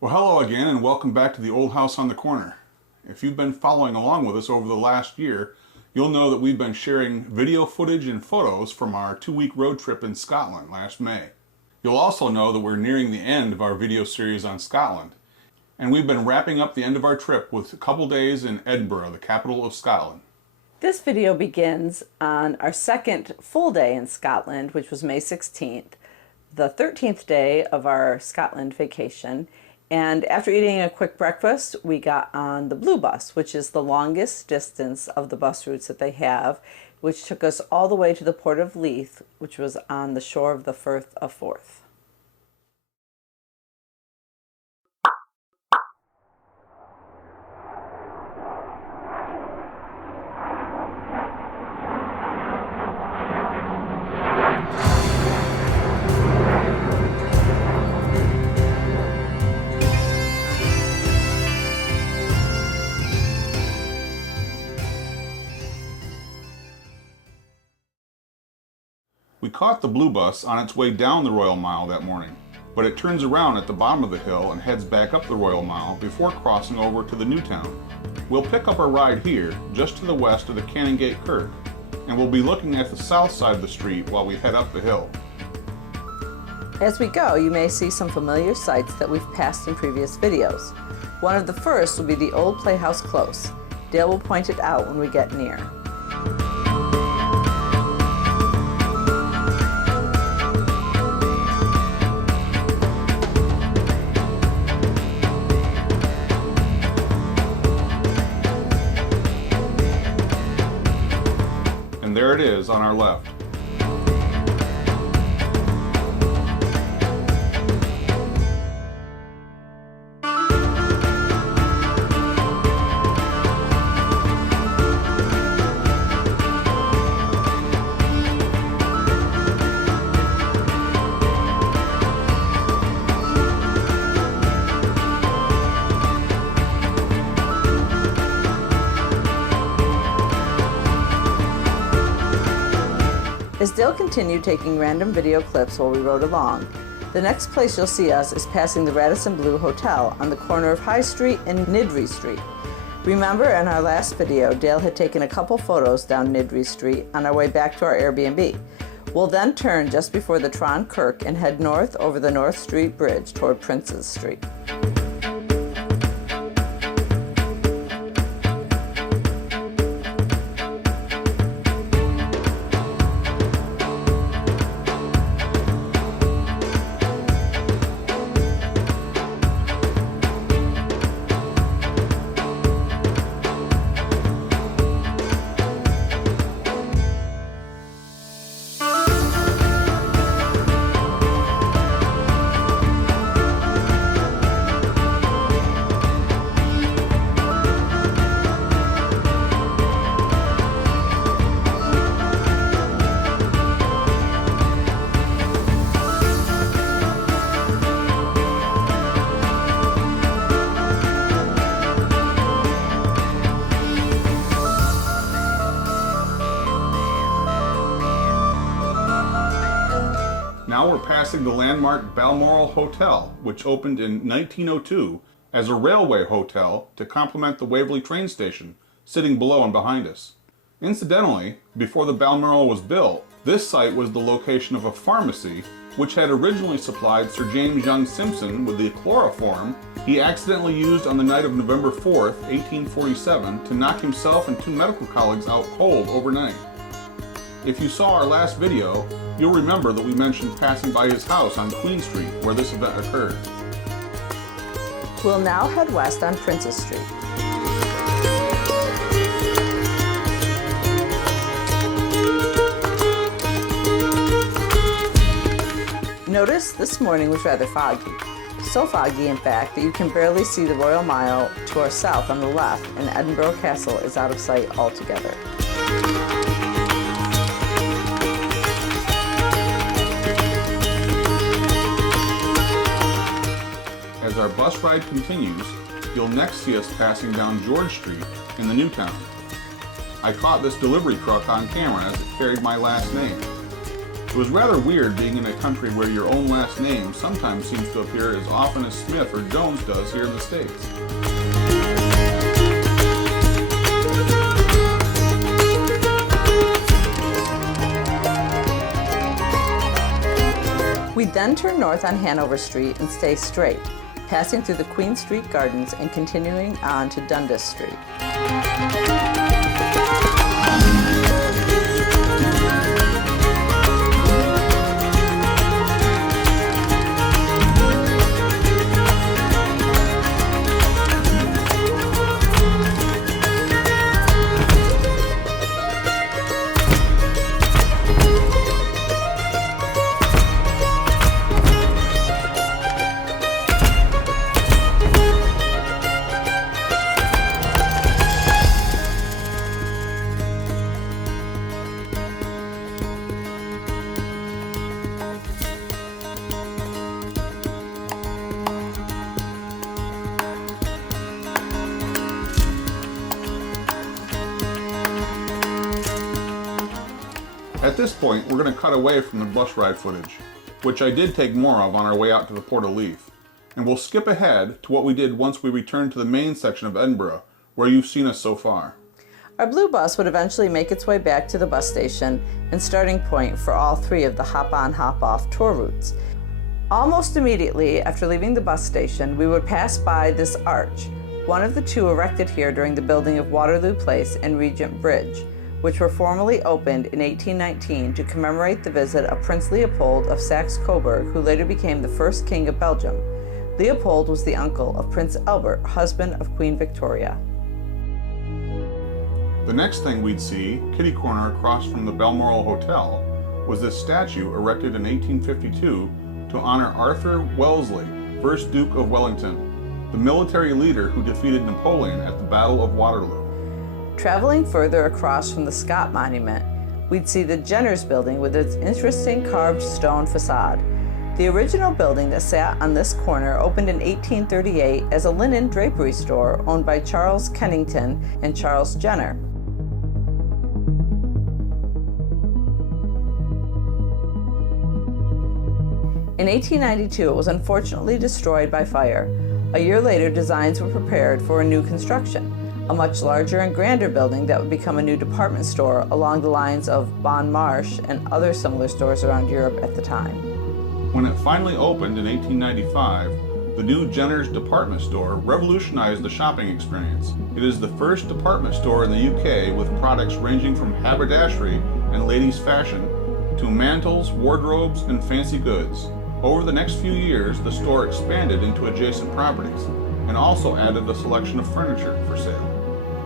Well, hello again and welcome back to the Old House on the Corner. If you've been following along with us over the last year, you'll know that we've been sharing video footage and photos from our 2-week road trip in Scotland last May. You'll also know that we're nearing the end of our video series on Scotland, and we've been wrapping up the end of our trip with a couple days in Edinburgh, the capital of Scotland. This video begins on our second full day in Scotland, which was May 16th, the 13th day of our Scotland vacation. And after eating a quick breakfast, we got on the Blue Bus, which is the longest distance of the bus routes that they have, which took us all the way to the port of Leith, which was on the shore of the Firth of Forth. We caught the Blue Bus on its way down the Royal Mile that morning, but it turns around at the bottom of the hill and heads back up the Royal Mile before crossing over to the new town. We'll pick up our ride here, just to the west of the Canongate Kirk, and we'll be looking at the south side of the street while we head up the hill. As we go, you may see some familiar sights that we've passed in previous videos. One of the first will be the old Playhouse Close. Dale will point it out when we get near. And there it is on our left. As Dale continued taking random video clips while we rode along, the next place you'll see us is passing the Radisson Blu Hotel on the corner of High Street and Niddry Street. Remember, in our last video, Dale had taken a couple photos down Niddry Street on our way back to our Airbnb. We'll then turn just before the Tron Kirk and head north over the North Street Bridge toward Princes Street. Now we're passing the landmark Balmoral Hotel, which opened in 1902 as a railway hotel to complement the Waverley train station, sitting below and behind us. Incidentally, before the Balmoral was built, this site was the location of a pharmacy which had originally supplied Sir James Young Simpson with the chloroform he accidentally used on the night of November 4th, 1847 to knock himself and 2 medical colleagues out cold overnight. If you saw our last video, you'll remember that we mentioned passing by his house on Queen Street where this event occurred. We'll now head west on Princes Street. Notice this morning was rather foggy. So foggy, in fact, that you can barely see the Royal Mile to our south on the left, and Edinburgh Castle is out of sight altogether. As our bus ride continues, you'll next see us passing down George Street in the new town. I caught this delivery truck on camera as it carried my last name. It was rather weird being in a country where your own last name sometimes seems to appear as often as Smith or Jones does here in the States. We then turn north on Hanover Street and stay straight, passing through the Queen Street Gardens and continuing on to Dundas Street. At this point, we're going to cut away from the bus ride footage, which I did take more of on our way out to the Port of Leith, and we'll skip ahead to what we did once we returned to the main section of Edinburgh, where you've seen us so far. Our blue bus would eventually make its way back to the bus station and starting point for all three of the hop-on, hop-off tour routes. Almost immediately after leaving the bus station, we would pass by this arch, one of the two erected here during the building of Waterloo Place and Regent Bridge, which were formally opened in 1819 to commemorate the visit of Prince Leopold of Saxe-Coburg, who later became the first king of Belgium. Leopold was the uncle of Prince Albert, husband of Queen Victoria. The next thing we'd see, kitty corner across from the Balmoral Hotel, was this statue erected in 1852 to honor Arthur Wellesley, 1st Duke of Wellington, the military leader who defeated Napoleon at the Battle of Waterloo. Traveling further across from the Scott Monument, we'd see the Jenner's building with its interesting carved stone facade. The original building that sat on this corner opened in 1838 as a linen drapery store owned by Charles Kennington and Charles Jenner. In 1892, it was unfortunately destroyed by fire. A year later, designs were prepared for a new construction, a much larger and grander building that would become a new department store along the lines of Bon Marche and other similar stores around Europe at the time. When it finally opened in 1895, the new Jenner's department store revolutionized the shopping experience. It is the first department store in the UK with products ranging from haberdashery and ladies' fashion to mantles, wardrobes, and fancy goods. Over the next few years, the store expanded into adjacent properties and also added a selection of furniture for sale.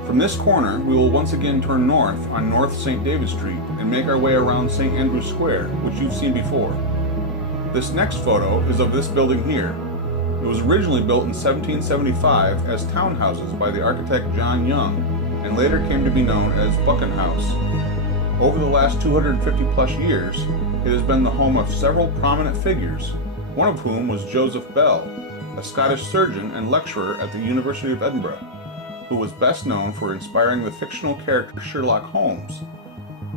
From this corner, we will once again turn north on North St. David Street and make our way around St. Andrew's Square, which you've seen before. This next photo is of this building here. It was originally built in 1775 as townhouses by the architect John Young, and later came to be known as Buchan House. Over the last 250 plus years, it has been the home of several prominent figures, one of whom was Joseph Bell, a Scottish surgeon and lecturer at the University of Edinburgh, who was best known for inspiring the fictional character Sherlock Holmes.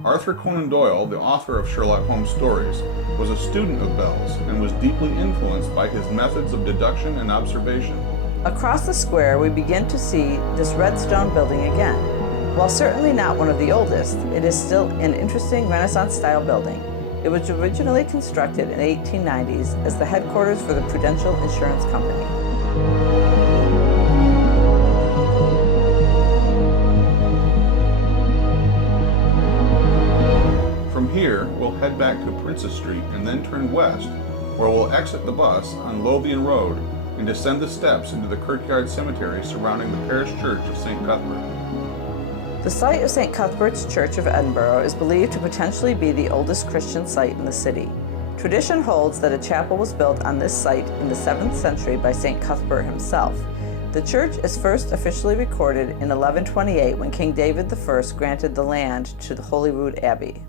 Arthur Conan Doyle, the author of Sherlock Holmes stories, was a student of Bell's and was deeply influenced by his methods of deduction and observation. Across the square, we begin to see this red stone building again. While certainly not one of the oldest, it is still an interesting Renaissance-style building. It was originally constructed in the 1890s as the headquarters for the Prudential Insurance Company. From here, we'll head back to Princess Street and then turn west, where we'll exit the bus on Lothian Road and descend the steps into the Kirkyard Cemetery surrounding the parish church of St. Cuthbert. The site of St. Cuthbert's Church of Edinburgh is believed to potentially be the oldest Christian site in the city. Tradition holds that a chapel was built on this site in the 7th century by St. Cuthbert himself. The church is first officially recorded in 1128 when King David I granted the land to the Holyrood Abbey.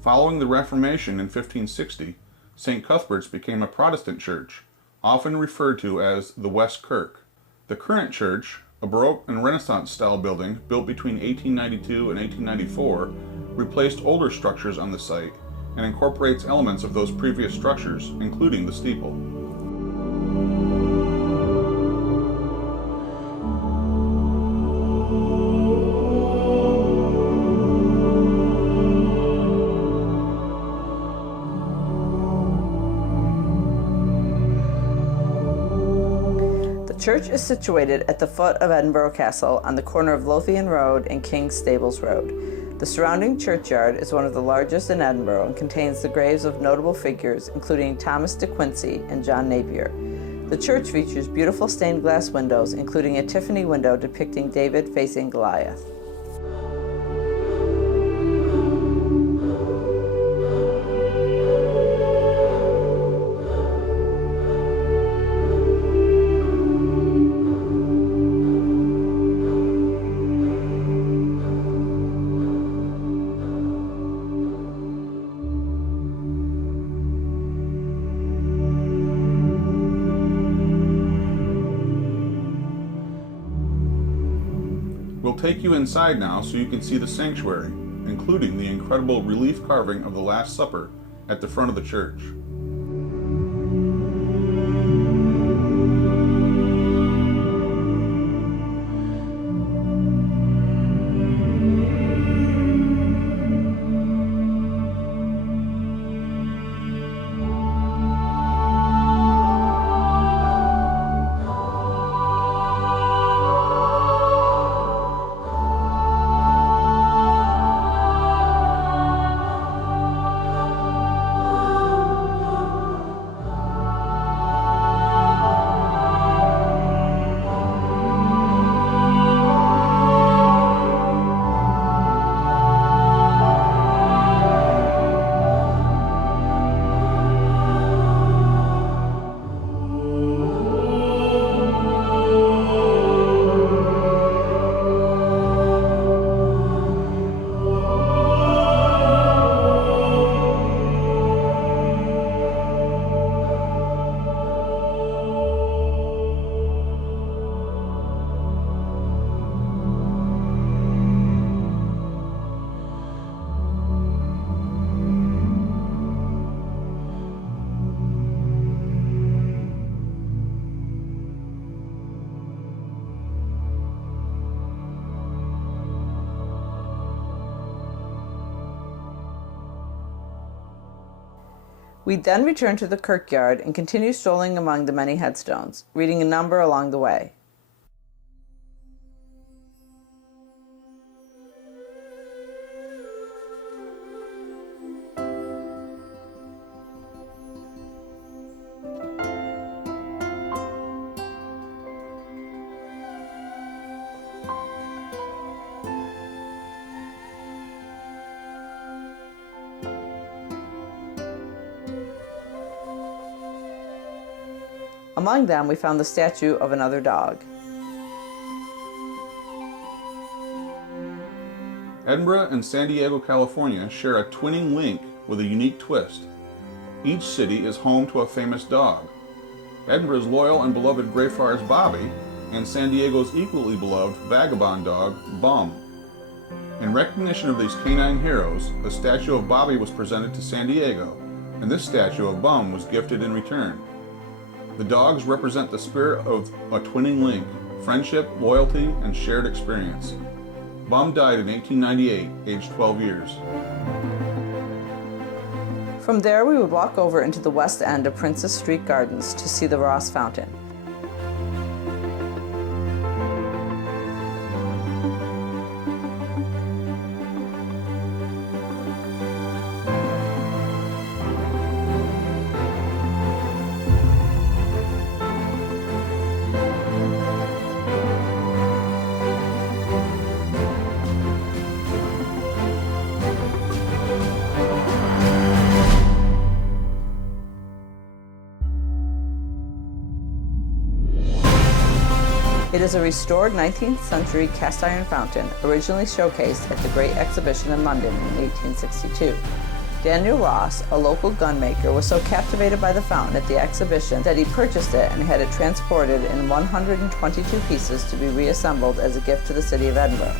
Following the Reformation in 1560, St. Cuthbert's became a Protestant church, often referred to as the West Kirk. The current church, a Baroque and Renaissance-style building built between 1892 and 1894, replaced older structures on the site and incorporates elements of those previous structures, including the steeple. The church is situated at the foot of Edinburgh Castle on the corner of Lothian Road and King's Stables Road. The surrounding churchyard is one of the largest in Edinburgh and contains the graves of notable figures including Thomas de Quincey and John Napier. The church features beautiful stained glass windows, including a Tiffany window depicting David facing Goliath. We'll take you inside now so you can see the sanctuary, including the incredible relief carving of the Last Supper at the front of the church. We then return to the kirkyard and continue strolling among the many headstones, reading a number along the way. Among them, we found the statue of another dog. Edinburgh and San Diego, California share a twinning link with a unique twist. Each city is home to a famous dog. Edinburgh's loyal and beloved Greyfriars Bobby, and San Diego's equally beloved vagabond dog, Bum. In recognition of these canine heroes, a statue of Bobby was presented to San Diego, and this statue of Bum was gifted in return. The dogs represent the spirit of a twinning link, friendship, loyalty, and shared experience. Bum died in 1898, aged 12 years. From there, we would walk over into the west end of Princess Street Gardens to see the Ross Fountain. It is a restored 19th century cast iron fountain, originally showcased at the Great Exhibition in London in 1862. Daniel Ross, a local gunmaker, was so captivated by the fountain at the exhibition that he purchased it and had it transported in 122 pieces to be reassembled as a gift to the city of Edinburgh.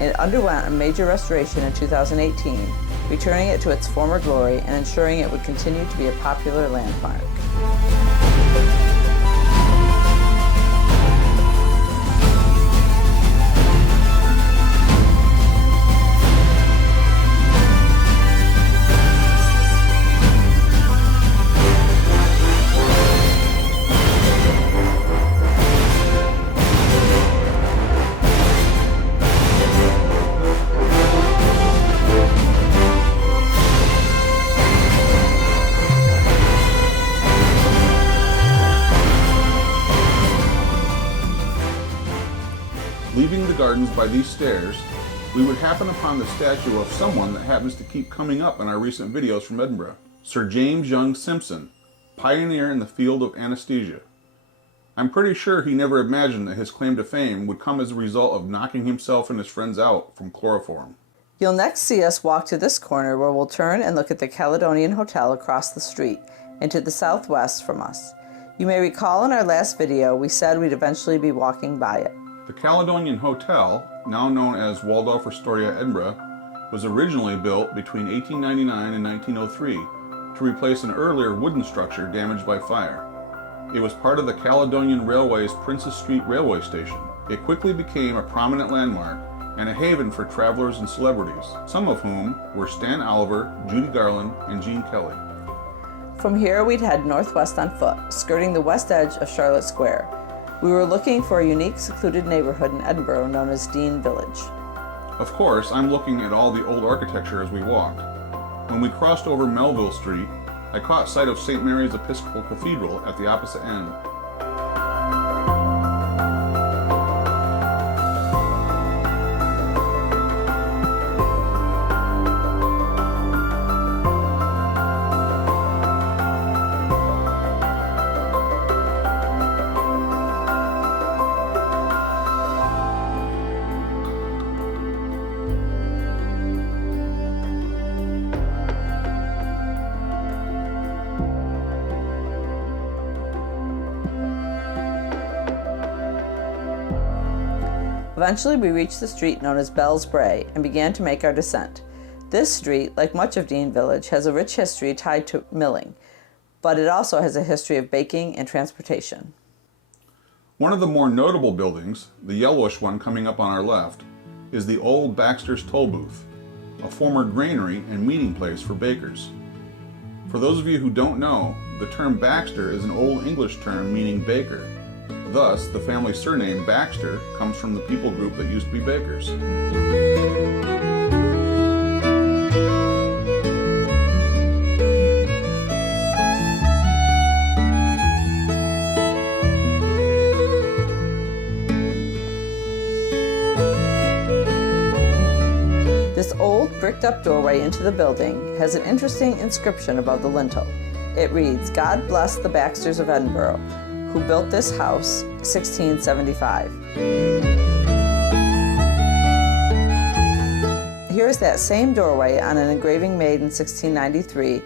It underwent a major restoration in 2018 returning it to its former glory and ensuring it would continue to be a popular landmark. Leaving the gardens by these stairs, we would happen upon the statue of someone that happens to keep coming up in our recent videos from Edinburgh. Sir James Young Simpson, pioneer in the field of anesthesia. I'm pretty sure he never imagined that his claim to fame would come as a result of knocking himself and his friends out from chloroform. You'll next see us walk to this corner where we'll turn and look at the Caledonian Hotel across the street and to the southwest from us. You may recall in our last video we said we'd eventually be walking by it. The Caledonian Hotel, now known as Waldorf Astoria Edinburgh, was originally built between 1899 and 1903 to replace an earlier wooden structure damaged by fire. It was part of the Caledonian Railway's Princes Street Railway Station. It quickly became a prominent landmark and a haven for travelers and celebrities, some of whom were Stan Oliver, Judy Garland, and Gene Kelly. From here we'd head northwest on foot, skirting the west edge of Charlotte Square. We were looking for a unique secluded neighborhood in Edinburgh known as Dean Village. Of course, I'm looking at all the old architecture as we walked. When we crossed over Melville Street, I caught sight of St. Mary's Episcopal Cathedral at the opposite end. Eventually we reached the street known as Bell's Brae and began to make our descent. This street, like much of Dean Village, has a rich history tied to milling, but it also has a history of baking and transportation. One of the more notable buildings, the yellowish one coming up on our left, is the old Baxter's Toll Booth, a former granary and meeting place for bakers. For those of you who don't know, the term Baxter is an Old English term meaning baker. Thus, the family surname Baxter comes from the people group that used to be bakers. This old bricked-up doorway into the building has an interesting inscription above the lintel. It reads, "God bless the Baxters of Edinburgh, who built this house, 1675. Here is that same doorway on an engraving made in 1693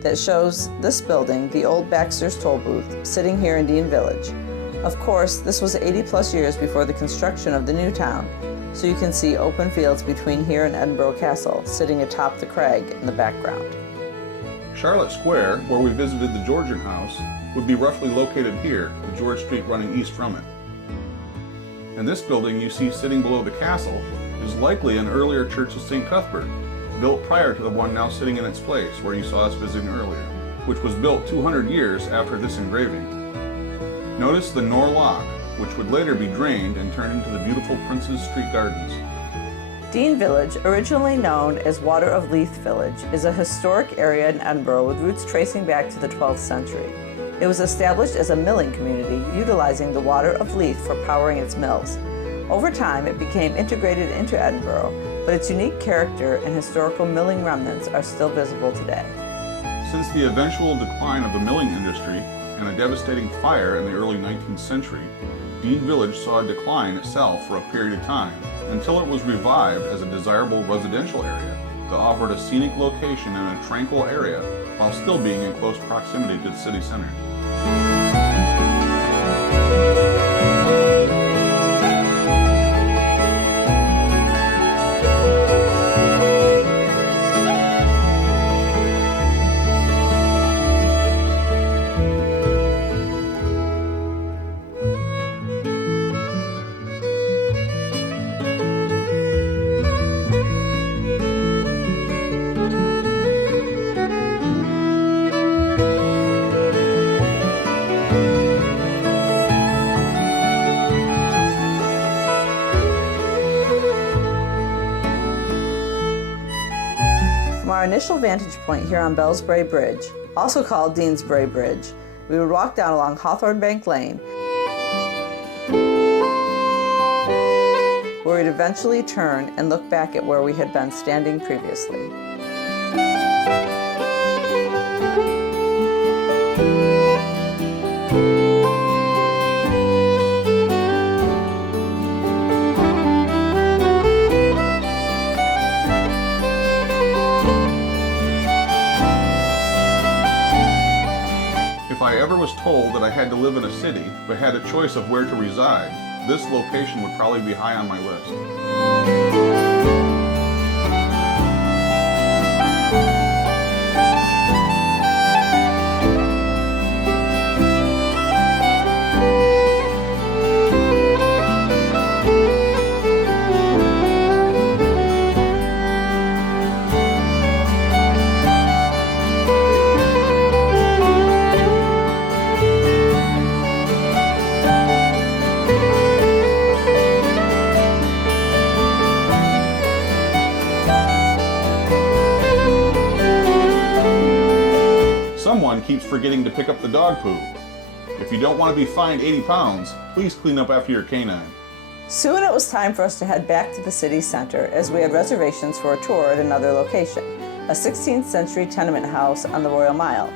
that shows this building, the old Baxter's Toll Booth, sitting here in Dean Village. Of course, this was 80 plus years before the construction of the new town, so you can see open fields between here and Edinburgh Castle, sitting atop the crag in the background. Charlotte Square, where we visited the Georgian House, would be roughly located here, with George Street running east from it. And this building you see sitting below the castle is likely an earlier church of St. Cuthbert, built prior to the one now sitting in its place where you saw us visiting earlier, which was built 200 years after this engraving. Notice the Nor Loch, which would later be drained and turned into the beautiful Princes Street Gardens. Dean Village, originally known as Water of Leith Village, is a historic area in Edinburgh with roots tracing back to the 12th century. It was established as a milling community, utilizing the water of Leith for powering its mills. Over time, it became integrated into Edinburgh, but its unique character and historical milling remnants are still visible today. Since the eventual decline of the milling industry and a devastating fire in the early 19th century, Dean Village saw a decline itself for a period of time, until it was revived as a desirable residential area that offered a scenic location in a tranquil area while still being in close proximity to the city center. official vantage point here on Bellsbury Bridge, also called Deansbury Bridge, we would walk down along Hawthorne Bank Lane, where we'd eventually turn and look back at where we had been standing previously. If I ever was told that I had to live in a city but had a choice of where to reside, this location would probably be high on my list. Someone keeps forgetting to pick up the dog poo. If you don't want to be fined 80 pounds, please clean up after your canine. Soon it was time for us to head back to the city center as we had reservations for a tour at another location, a 16th century tenement house on the Royal Mile.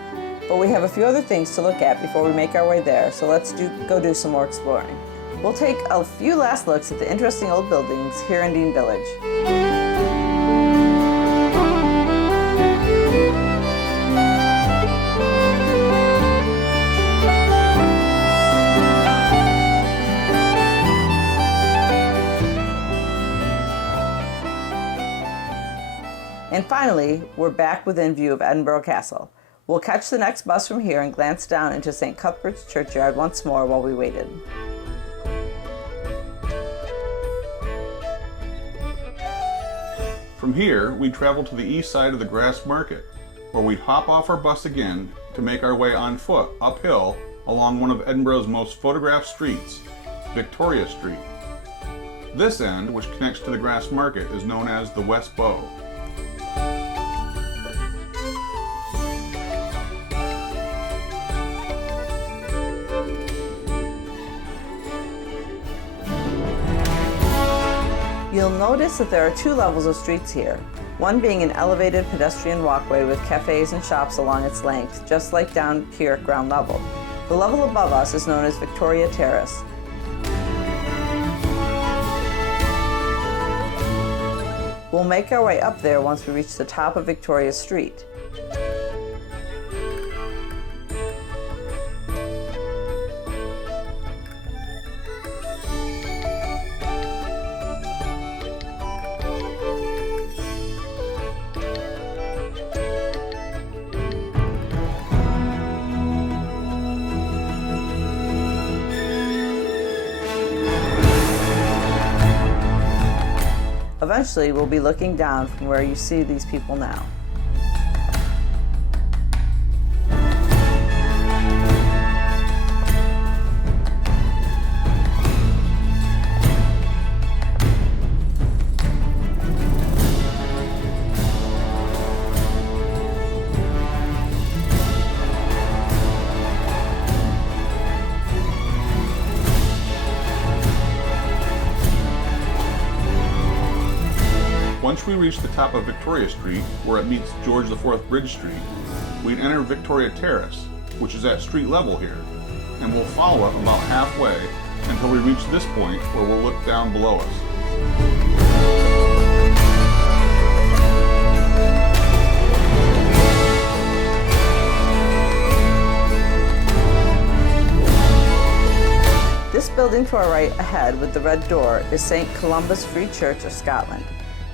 But we have a few other things to look at before we make our way there, so let's go do some more exploring. We'll take a few last looks at the interesting old buildings here in Dean Village. And finally, we're back within view of Edinburgh Castle. We'll catch the next bus from here and glance down into St. Cuthbert's churchyard once more while we waited. From here, we'd travel to the east side of the Grass Market, where we'd hop off our bus again to make our way on foot uphill along one of Edinburgh's most photographed streets, Victoria Street. This end, which connects to the Grass Market, is known as the West Bow. You'll notice that there are two levels of streets here, one being an elevated pedestrian walkway with cafes and shops along its length, just like down here at ground level. The level above us is known as Victoria Terrace. We'll make our way up there once we reach the top of Victoria Street. Eventually, we'll be looking down from where you see these people now. Once we reach the top of Victoria Street, where it meets George IV Bridge Street, we'd enter Victoria Terrace, which is at street level here, and we'll follow it about halfway until we reach this point where we'll look down below us. This building to our right ahead with the red door is St. Columba's Free Church of Scotland.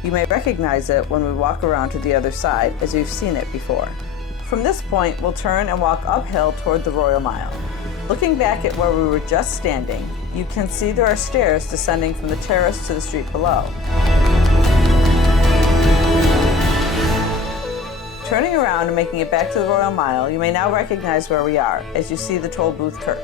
You may recognize it when we walk around to the other side, as you've seen it before. From this point, we'll turn and walk uphill toward the Royal Mile. Looking back at where we were just standing, you can see there are stairs descending from the terrace to the street below. Turning around and making it back to the Royal Mile, you may now recognize where we are, as you see the toll booth Kirk.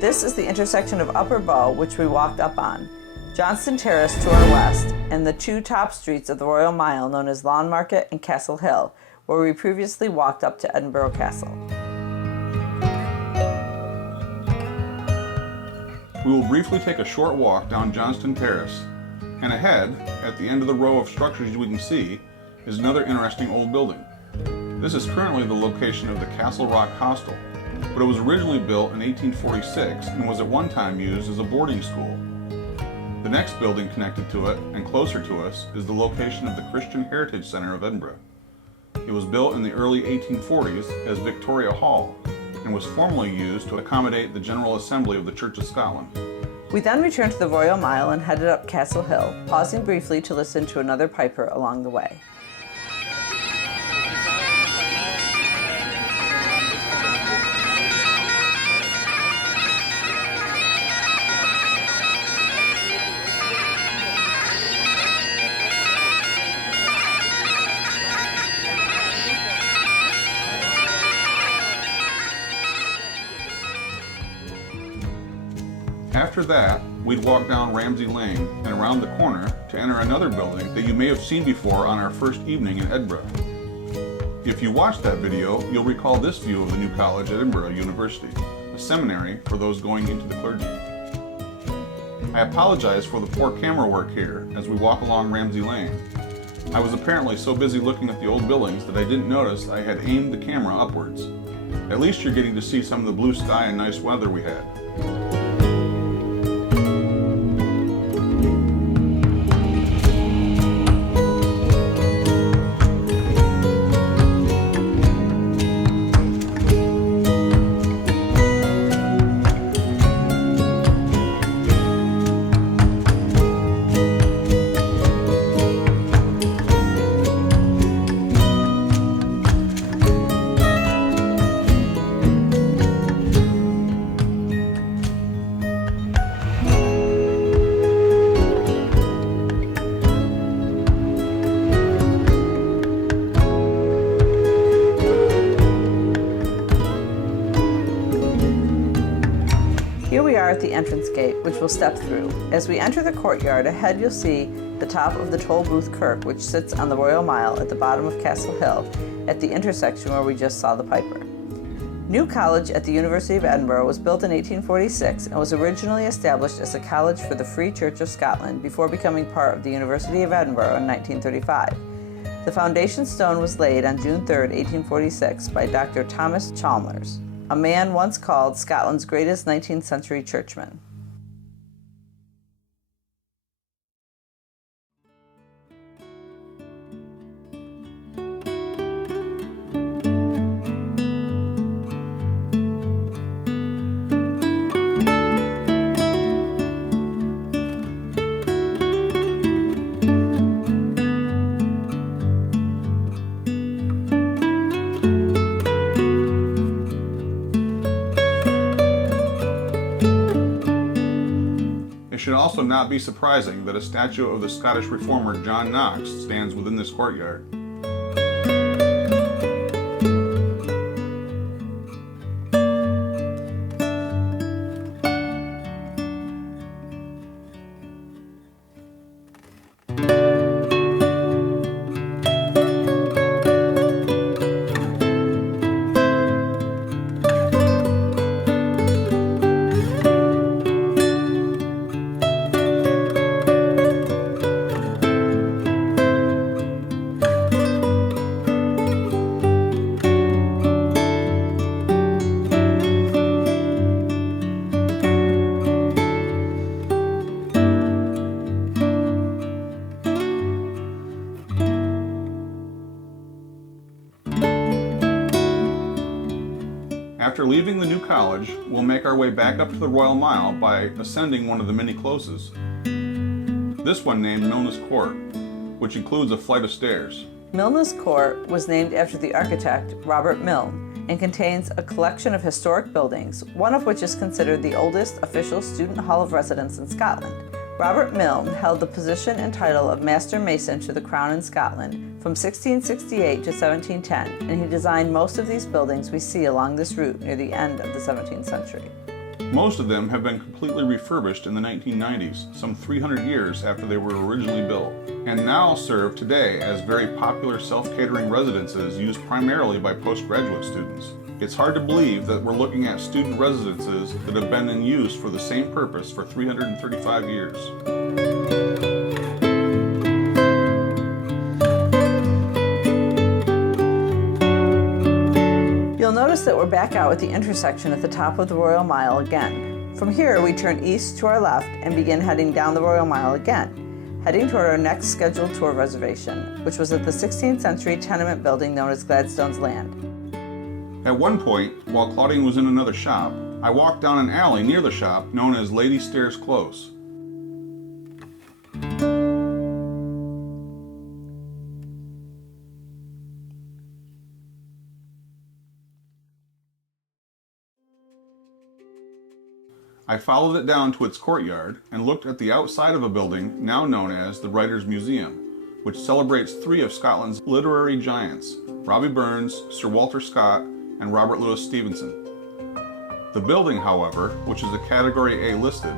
This is the intersection of Upper Bow, which we walked up on, Johnston Terrace to our west, and the two top streets of the Royal Mile known as Lawn Market and Castle Hill, where we previously walked up to Edinburgh Castle. We will briefly take a short walk down Johnston Terrace, and ahead, at the end of the row of structures we can see, is another interesting old building. This is currently the location of the Castle Rock Hostel, but it was originally built in 1846 and was at one time used as a boarding school. The next building connected to it, and closer to us, is the location of the Christian Heritage Centre of Edinburgh. It was built in the early 1840s as Victoria Hall, and was formerly used to accommodate the General Assembly of the Church of Scotland. We then returned to the Royal Mile and headed up Castle Hill, pausing briefly to listen to another piper along the way. After that, we'd walk down Ramsey Lane and around the corner to enter another building that you may have seen before on our first evening in Edinburgh. If you watched that video, you'll recall this view of the new college at Edinburgh University, a seminary for those going into the clergy. I apologize for the poor camera work here as we walk along Ramsey Lane. I was apparently so busy looking at the old buildings that I didn't notice I had aimed the camera upwards. At least you're getting to see some of the blue sky and nice weather we had. Here we are at the entrance gate, which we'll step through. As we enter the courtyard, ahead you'll see the top of the Tolbooth Kirk, which sits on the Royal Mile at the bottom of Castle Hill, at the intersection where we just saw the piper. New College at the University of Edinburgh was built in 1846 and was originally established as a college for the Free Church of Scotland before becoming part of the University of Edinburgh in 1935. The foundation stone was laid on June 3, 1846 by Dr. Thomas Chalmers, a man once called Scotland's greatest 19th century churchman. It should also not be surprising that a statue of the Scottish reformer John Knox stands within this courtyard. After leaving the new college, we'll make our way back up to the Royal Mile by ascending one of the many closes. This one named Milne's Court, which includes a flight of stairs. Milne's Court was named after the architect Robert Milne and contains a collection of historic buildings, one of which is considered the oldest official student hall of residence in Scotland. Robert Milne held the position and title of Master Mason to the Crown in Scotland from 1668 to 1710, and he designed most of these buildings we see along this route near the end of the 17th century. Most of them have been completely refurbished in the 1990s, some 300 years after they were originally built, and now serve today as very popular self-catering residences used primarily by postgraduate students. It's hard to believe that we're looking at student residences that have been in use for the same purpose for 335 years. You'll notice that we're back out at the intersection at the top of the Royal Mile again. From here, we turn east to our left and begin heading down the Royal Mile again, heading toward our next scheduled tour reservation, which was at the 16th century tenement building known as Gladstone's Land. At one point, while Claudine was in another shop, I walked down an alley near the shop known as Lady Stair's Close. I followed it down to its courtyard and looked at the outside of a building now known as the Writers' Museum, which celebrates three of Scotland's literary giants, Robbie Burns, Sir Walter Scott, and Robert Louis Stevenson. The building, however, which is a Category A listed,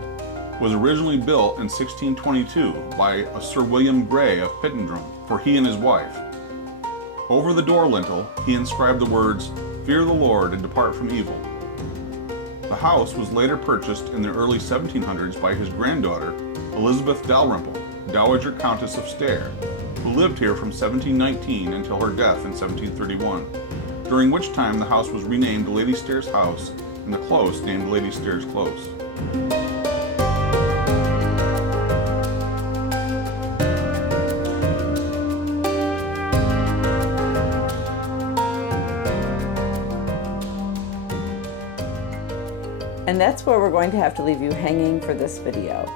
was originally built in 1622 by a Sir William Grey of Pittendrum for he and his wife. Over the door lintel, he inscribed the words, "Fear the Lord and depart from evil." The house was later purchased in the early 1700s by his granddaughter, Elizabeth Dalrymple, Dowager Countess of Stair, who lived here from 1719 until her death in 1731, during which time the house was renamed Lady Stair's House and the close named Lady Stair's Close. And that's where we're going to have to leave you hanging for this video.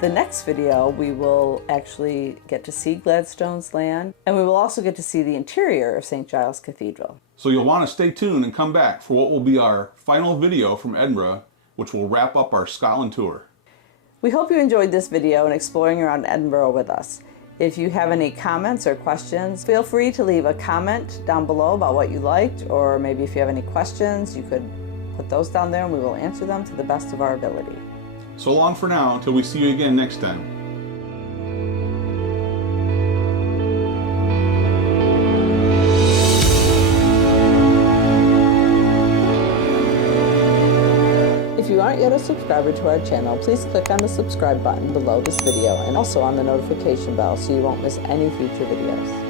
The next video, we will actually get to see Gladstone's Land, and we will also get to see the interior of St. Giles Cathedral. So you'll want to stay tuned and come back for what will be our final video from Edinburgh, which will wrap up our Scotland tour. We hope you enjoyed this video and exploring around Edinburgh with us. If you have any comments or questions, feel free to leave a comment down below about what you liked, or maybe if you have any questions, you could put those down there and we will answer them to the best of our ability. So long for now, until we see you again next time. If you aren't yet a subscriber to our channel, please click on the subscribe button below this video and also on the notification bell so you won't miss any future videos.